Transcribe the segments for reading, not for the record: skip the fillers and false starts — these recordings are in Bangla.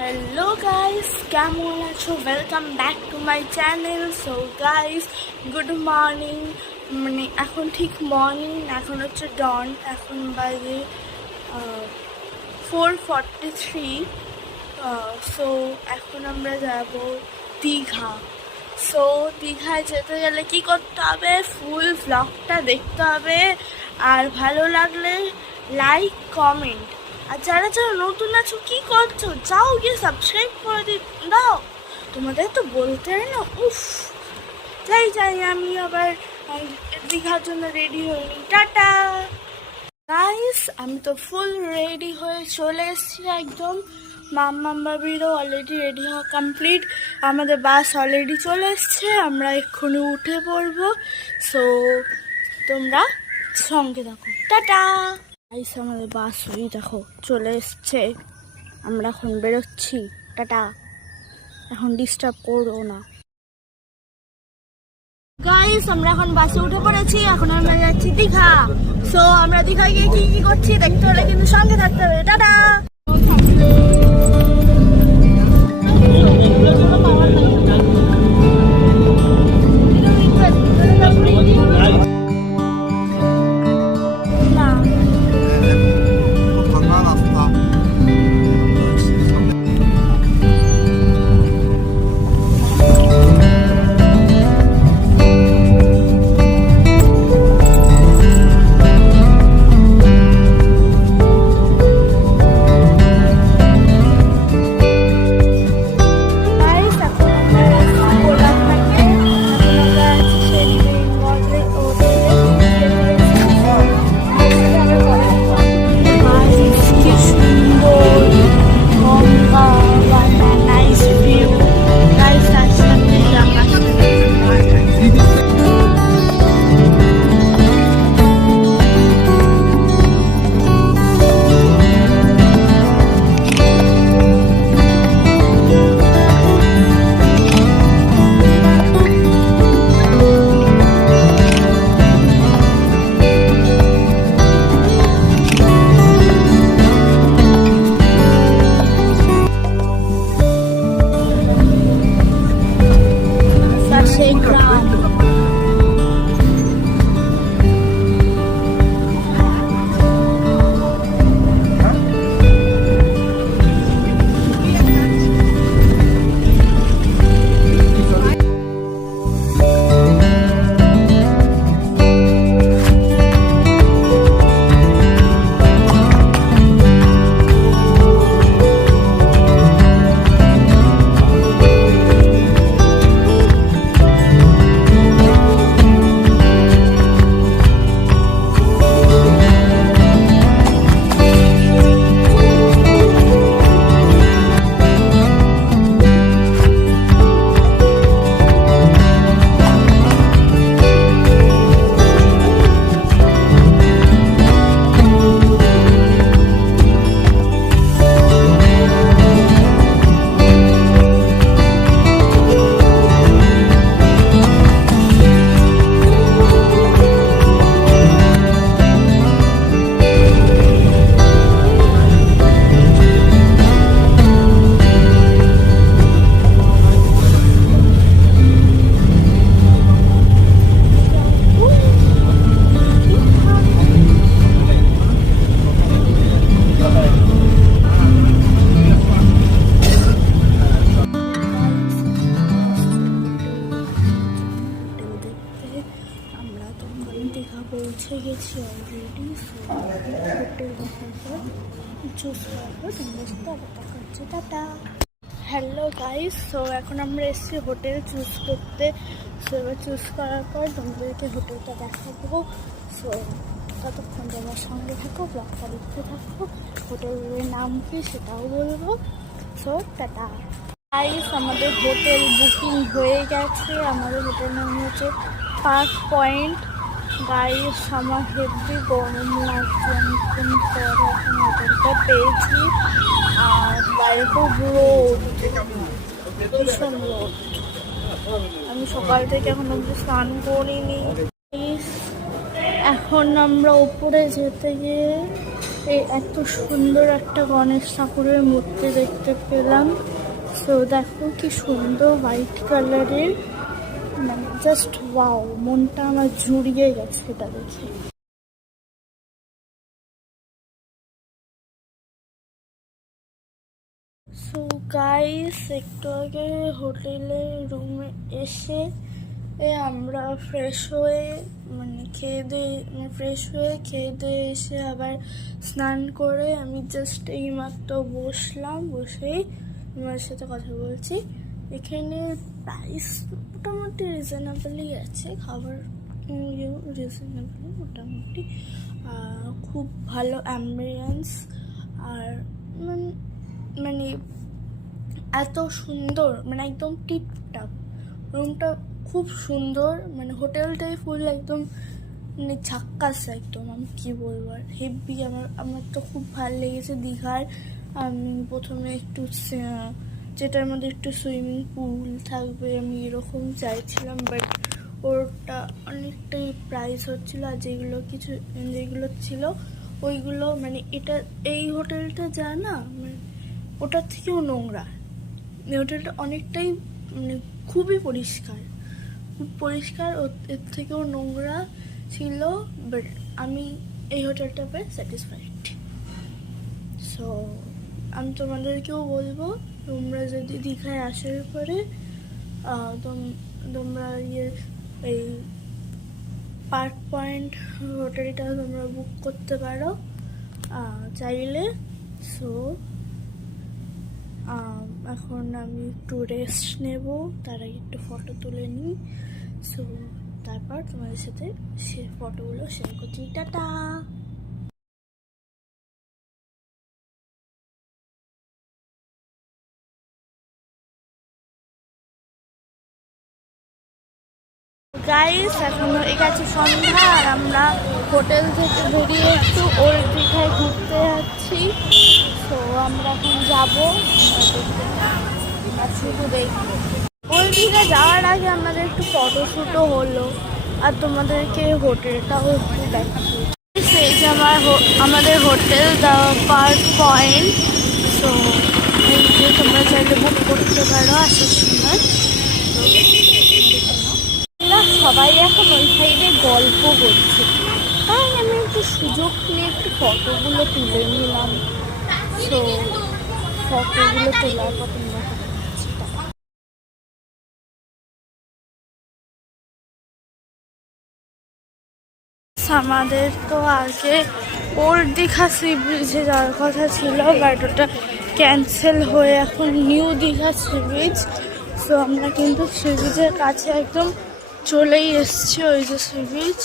হ্যালো গাইস, কেমন আছো? Welcome back to my channel. So guys, good morning. এখন ঠিক মর্নিং, এখন হচ্ছে ডন। এখন বাজে 4:43। সো এখন আমরা যাব দীঘা। সো দীঘায় যেতে গেলে কি করতে হবে? ফুল ভ্লগটা দেখতে হবে, আর ভালো লাগলে লাইক, কমেন্ট। আর যারা যারা নতুন আছো কি করছো, যাও গিয়ে সাবস্ক্রাইব করে দাও। তোমাদের তো বলতে হয় না। উফ, যাই আমি আবার দীঘার জন্য রেডি হইনি। টাটা গাইস, আমি তো ফুল রেডি হয়ে চলে এসেছি একদম। মাম্মাম বাবিরও অলরেডি রেডি হওয়া কমপ্লিট। আমাদের বাস অলরেডি চলে এসছে, আমরা এক্ষুনি উঠে পড়বো। সো তোমরা সঙ্গে দেখো। টাটা গাইস, আমাদের বাস ওই দেখো চলে এসছে। আমরা এখন বেরোচ্ছি। টাটা, এখন ডিস্টার্ব করো না। গাইস, আমরা এখন বাসে উঠে পড়েছি। এখন আমরা যাচ্ছি দীঘা। সো আমরা দীঘায় গিয়ে কি কি করছি দেখতে হলে কিন্তু সঙ্গে থাকতে হবে। টাটা। পৌঁছে গেছি অলরেডি। হোটেল দেখার পর চুজ করবো, তোমাদের সাথে আবার দেখা হচ্ছে। টাটা। হ্যালো গাইস, সো এখন আমরা এসেছি হোটেল চুজ করতে। সো এবার চুজ করার পর তোমাদেরকে হোটেলটা দেখাবো। সো ততক্ষণ তোমার সঙ্গে থাকো, ব্লগটা দেখতে থাকো। হোটেলের নাম কি সেটাও বলবো। সো টাটা গাইস, আমাদের হোটেল বুকিং হয়ে গেছে। আমাদের হোটেল নাম হচ্ছে পার্ক পয়েন্ট। গাইস, আমার হেভি গরম লাগছে। অনেকক্ষণ পর এখন হোটেলটা পেয়েছি। আর বাইরে খুব রোদ, ভীষণ রোদ। আমি সকাল থেকে এখন অব্দি স্নান করিনি। এখন আমরা উপরে যেতে গিয়ে এই এত সুন্দর একটা গণেশ ঠাকুরের মূর্তি দেখতে পেলাম। সো দেখো কি সুন্দর হোয়াইট কালারের, মানে জাস্ট ওয়াও, মনটা আমার জুড়িয়ে গেছে এটা দেখে। সো গাইস, একটু আগে হোটেলে রুমে এসে আমরা ফ্রেশ হয়ে খেয়ে দিয়ে এসে আবার স্নান করে আমি জাস্ট এইমাত্র বসলাম। বসেই আমার সাথে কথা বলছি। এখানে প্রাইস মোটামুটি রিজনেবলই আছে, খাবার রিজনেবলি মোটামুটি, খুব ভালো অ্যাম্বিয়েন্স। আর মানে এত সুন্দর, একদম টিপটপ রুমটা, খুব সুন্দর, হোটেলটাই ফুল একদম ঝাক্কাস একদম। আমি কি বলবো আর, হেভি। আমার তো খুব ভালো লেগেছে দীঘার। আমি প্রথমে একটু যেটার মধ্যে একটু সুইমিং পুল থাকবে আমি এরকম চাইছিলাম, বাট ওটা অনেকটাই প্রাইস হচ্ছিল। আর যেগুলো ছিল ওইগুলো এটা এই হোটেলটা যা না, ওটার থেকেও নোংরা। হোটেলটা অনেকটাই খুবই পরিষ্কার, খুব পরিষ্কার, এর থেকেও নোংরা ছিল। বাট আমি এই হোটেলটা পেয়ে স্যাটিসফাইড। সো আমি তোমাদেরকেও বলবো, তোমরা যদি দীঘায় আসার পরে তোমরা এই পার্ক পয়েন্ট হোটেলটা তোমরা বুক করতে পারো চাইলে। সো এখন আমি একটু রেস্ট নেব, তার আগে একটু ফটো তুলে নিই। সো তারপর তোমাদের সাথে সে ফটোগুলো শেয়ার করছি। টাটা। গাইস, এখন হয়ে গেছে সন্ধ্যা আর আমরা হোটেল থেকে বেরিয়ে একটু ওল্ড দীঘায় ঘুরতে যাচ্ছি। তো আমরা এখন যাবো, শুধু দেখবো। ওল্ড দীঘা যাওয়ার আগে আমাদের একটু ফটোশ্যুটও হলো, আর তোমাদেরকে হোটেলটাও একটু দেখাচ্ছি। সেই যে আমাদের হোটেল দ্য পার্ক পয়েন্ট। তো এই যে তোমরা চাইলে বুক করতে পারো আসার সময়। সবাই এখন ওই সাইডে গল্প করছে, তাই আমি একটু সুযোগ নিয়ে একটু ফটোগুলো তুলে নিলাম। তো ফটোগুলো তোলার পর তোমরা আমাদের তো আগে ওল্ড দীঘা সি ব্রিজে যাওয়ার কথা ছিল, বাট ওটা ক্যান্সেল হয়ে এখন নিউ দীঘা সি ব্রিজ। তো আমরা কিন্তু সি ব্রিজের কাছে একদম চলেই এসছি। ওই যে সি বিচ,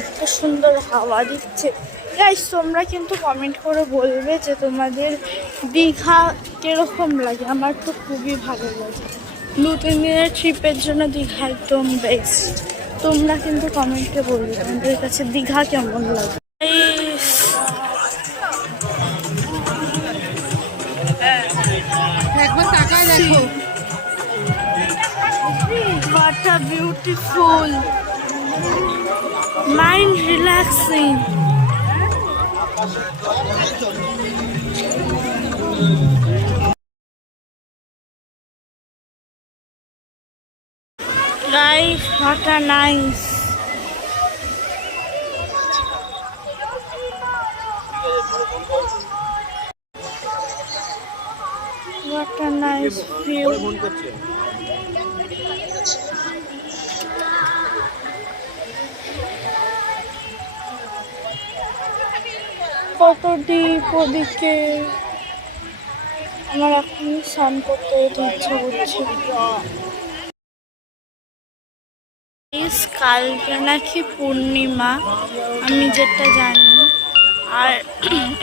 এত সুন্দর হাওয়া দিচ্ছে। গাইস, তোমরা কিন্তু কমেন্ট করে বলবে যে তোমাদের দীঘা কিরকম লাগে। আমার তো খুবই ভালো লাগে, 2-3 দিনের ট্রিপের জন্য দীঘা একদম বেস্ট। তোমরা কিন্তু কমেন্টে বলবে তোমাদের কাছে দীঘা কেমন লাগে। What a beautiful, mind relaxing. Guys, what a nice. What a nice view. কত দ্বীপ ওদিকে। আমার এখন স্নান করতে ইচ্ছা করছে। কালকে নাকি পূর্ণিমা, আমি যেটা জানি। আর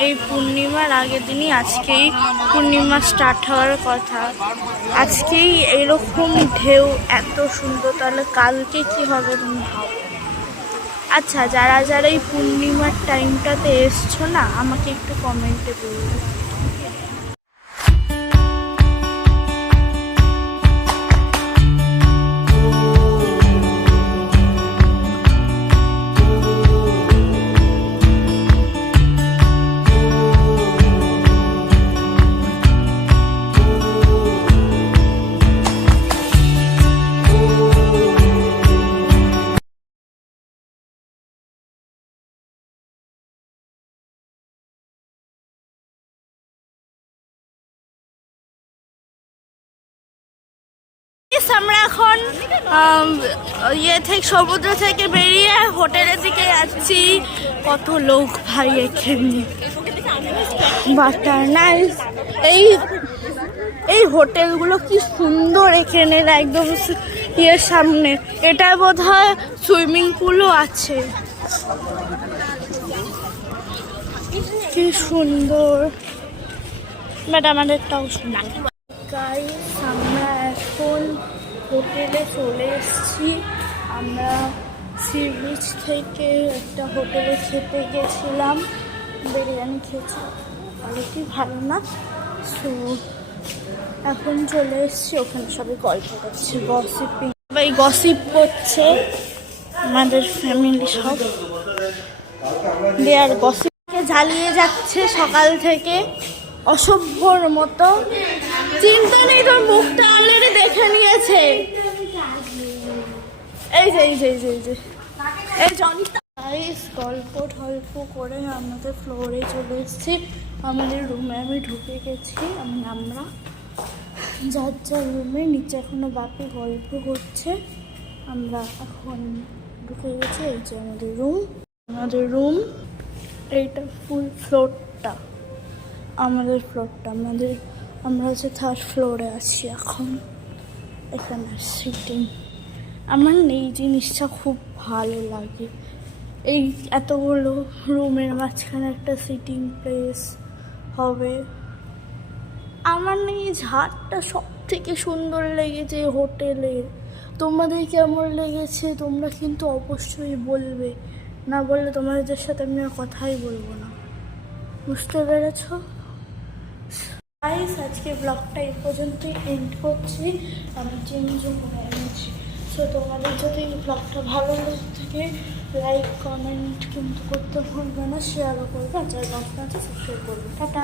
এই পূর্ণিমার আগের দিনই আজকেই পূর্ণিমা স্টার্ট হওয়ার কথা। আজকেই এরকম ঢেউ এত সুন্দর, তাহলে কালকে কি হবে তুমি ভাবো। আচ্ছা, যারা যারা এই পূর্ণিমার টাইমটাতে এসছো না, আমাকে একটু কমেন্টে বলবে। আমরা এখন ইয়ে থেকে সমুদ্র থেকে বেরিয়ে হোটেলের দিকে যাচ্ছি। কত লোক ভাই এখানে, বাটার নাইস। এই হোটেলগুলো কি সুন্দর, এখানে একদম ইয়ের সামনে। এটা বোধহয় সুইমিং পুলও আছে, কি সুন্দর। বাট আমাদেরটাও সুন্দর। গাইস আমরা এখন হোটেলে চলে এসেছি। আমরা সি বিচ থেকে একটা হোটেলে খেতে গেছিলাম, বিরিয়ানি খেয়েছি, অনেকই ভালো না। সো এখন চলে এসেছি, ওখানে সবাই গল্প করছে, গসিপিং, সবাই গসিপ করছে, আমাদের ফ্যামিলি সব দেয়ার গসিপকে জ্বালিয়ে যাচ্ছে সকাল থেকে অসভ্যর মতো। চিন্তা নেই, তোর মুখটা অলরেডি দেখে নিয়েছে। এই যে এই যে এই যে এই যে এই জনিতা। গল্প ঠল্প করে আমাদের ফ্লোরে চলে এসেছি, আমাদের রুমে আমি ঢুকে গেছি। আমরা যার যার রুমে, নিচে এখনো বাকি গল্প হচ্ছে, আমরা এখন ঢুকে গেছি। এই যে আমাদের রুম এইটা ফুল ফ্লোরটা আমাদের ফ্লোরটা আমরা হচ্ছে থার্ড ফ্লোরে আছি এখন। এখানে সিটিং আমার এই জিনিসটা খুব ভালো লাগে, এই এতগুলো রুমের মাঝখানে একটা সিটিং প্লেস হবে। আমার এই ঝাড়টা সব থেকে সুন্দর লেগেছে হোটেলের। তোমাদের কেমন লেগেছে তোমরা কিন্তু অবশ্যই বলবে, না বললে তোমাদের সাথে আমি আর কথাই বলবো না, বুঝতে পেরেছ? গাইস আজকে ব্লগটা এই পর্যন্তই এন্ড করছি, আমি চেঞ্জও করে এনেছি। সো তোমাদের যদি এই ব্লগটা ভালো লেগে থাকে লাইক কমেন্ট কিন্তু করতে ভুলবে না, শেয়ারও করবে, আর যারা ব্লগটা আছে সাবস্ক্রাইব করবে। টাটা।